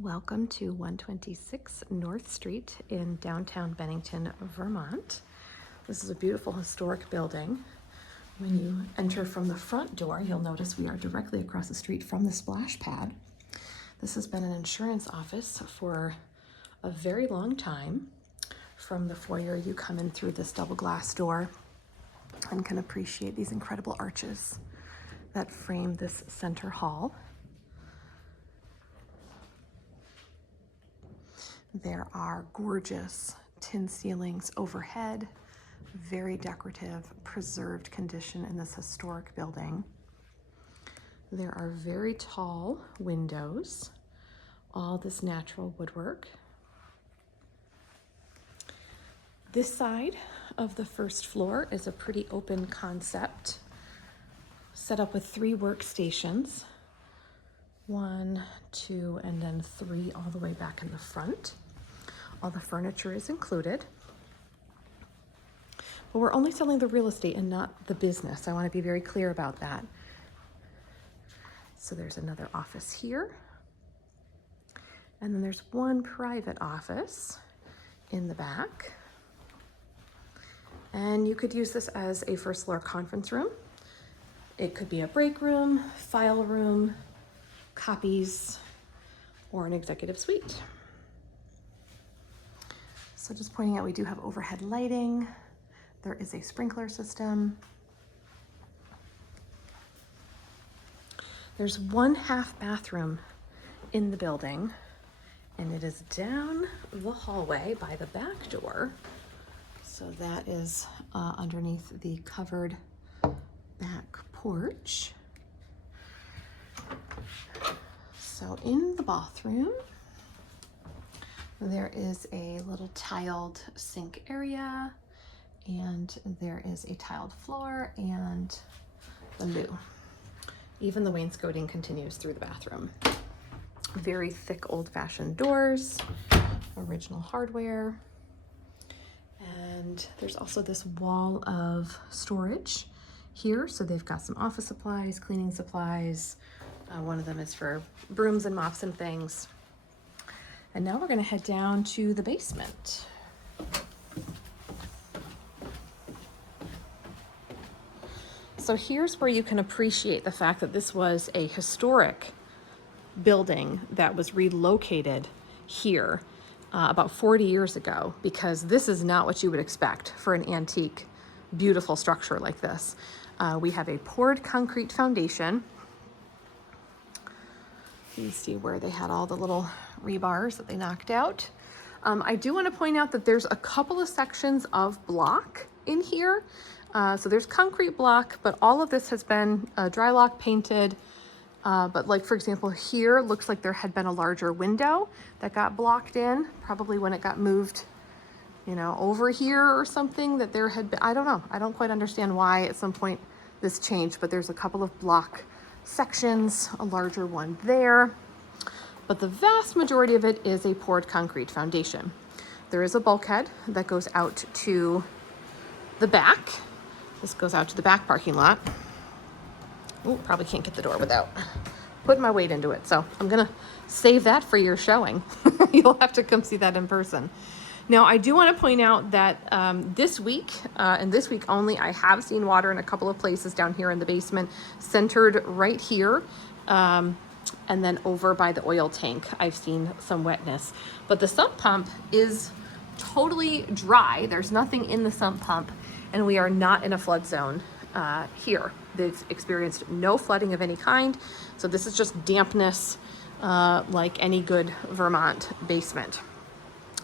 Welcome to 126 North Street in downtown Bennington, Vermont. This is a beautiful historic building. When you enter from the front door, you'll notice we are directly across the street from the splash pad. This has been an insurance office for a very long time. From the foyer, you come in through this double glass door and can appreciate these incredible arches that frame this center hall. There are gorgeous tin ceilings overhead, very decorative, preserved condition in this historic building. There are very tall windows, all this natural woodwork. This side of the first floor is a pretty open concept, set up with 3 workstations. 1, 2, and then 3 all the way back in the front. All the furniture is included. But we're only selling the real estate and not the business. I want to be very clear about that. So there's another office here. And then there's one private office in the back. And you could use this as a first floor conference room. It could be a break room, file room, copies, or an executive suite. So just pointing out, we do have overhead lighting. There is a sprinkler system. There's 1 half bathroom in the building, and it is down the hallway by the back door. So that is underneath the covered back porch. So in the bathroom, there is a little tiled sink area, and there is a tiled floor and the loo. Even the wainscoting continues through the bathroom. Very thick old-fashioned doors, original hardware. And there's also this wall of storage here. So they've got some office supplies, cleaning supplies. One of them is for brooms and mops and things. And now we're going to head down to the basement. So here's where you can appreciate the fact that this was a historic building that was relocated here about 40 years ago, because this is not what you would expect for an antique, beautiful structure like this. We have a poured concrete foundation. You see where they had all the little rebars that they knocked out. I do want to point out that there's a couple of sections of block in here. So there's concrete block, but all of this has been dry lock painted. But like, for example, here looks like there had been a larger window that got blocked in, probably when it got moved, over here or something, that there had been, I don't know. I don't quite understand why at some point this changed, but there's a couple of block sections, a larger one there. But the vast majority of it is a poured concrete foundation. There is a bulkhead that goes out to the back. This goes out to the back parking lot. Ooh, probably can't get the door without putting my weight into it. So I'm gonna save that for your showing. You'll have to come see that in person. Now, I do want to point out that this week, and this week only, I have seen water in a couple of places down here in the basement, centered right here. And then over by the oil tank, I've seen some wetness. But the sump pump is totally dry. There's nothing in the sump pump, and we are not in a flood zone here. They've experienced no flooding of any kind. So this is just dampness like any good Vermont basement.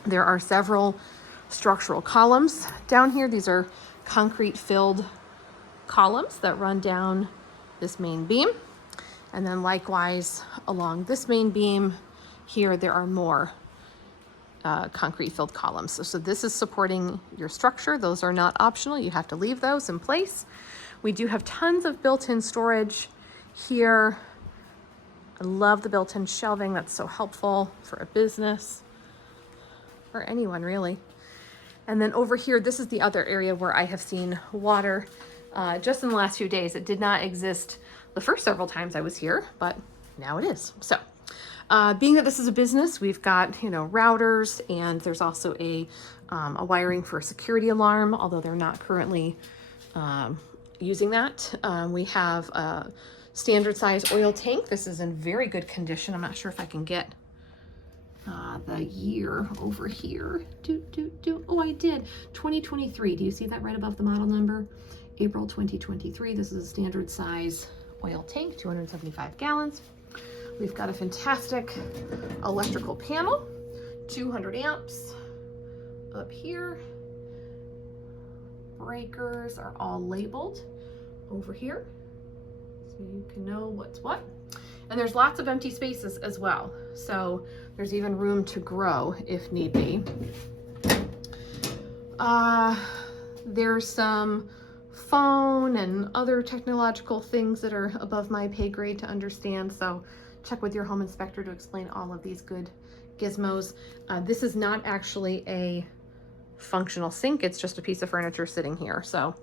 There are several structural columns down here. These are concrete filled columns that run down this main beam. And then likewise along this main beam here, there are more concrete filled columns. So this is supporting your structure. Those are not optional. You have to leave those in place. We do have tons of built-in storage here. I love the built-in shelving. That's so helpful for a business, or anyone really. And then over here, this is the other area where I have seen water just in the last few days. It did not exist the first several times I was here, but now it is. So Being that this is a business, we've got, you know, routers, and there's also a wiring for a security alarm, although they're not currently using that. We have a standard size oil tank. This is in very good condition. I'm not sure if I can get the year over here. Oh, I did. 2023. Do you see that right above the model number? April 2023. This is a standard size oil tank, 275 gallons. We've got a fantastic electrical panel, 200 amps up here. Breakers are all labeled over here, so you can know what's what. And there's lots of empty spaces as well. So there's even room to grow if need be. There's some phone and other technological things that are above my pay grade to understand. So check with your home inspector to explain all of these good gizmos. This is not actually a functional sink. It's just a piece of furniture sitting here. So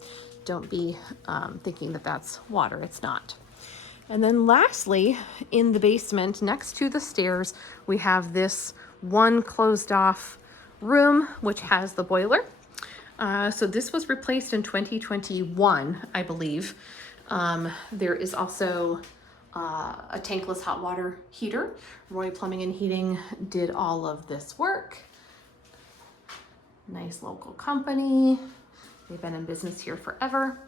don't be thinking that that's water. It's not. And then lastly, in the basement next to the stairs, we have this one closed off room, which has the boiler. So this was replaced in 2021, I believe. There is also a tankless hot water heater. Roy Plumbing and Heating did all of this work. Nice local company. They've been in business here forever.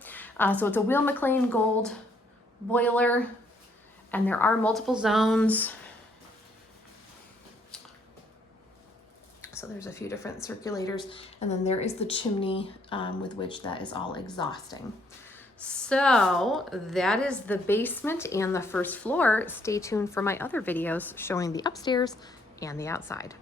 So it's a Will McLean Gold boiler, and there are multiple zones. So there's a few different circulators, and then there is the chimney with which that is all exhausting. So that is the basement and the first floor. Stay tuned for my other videos showing the upstairs and the outside.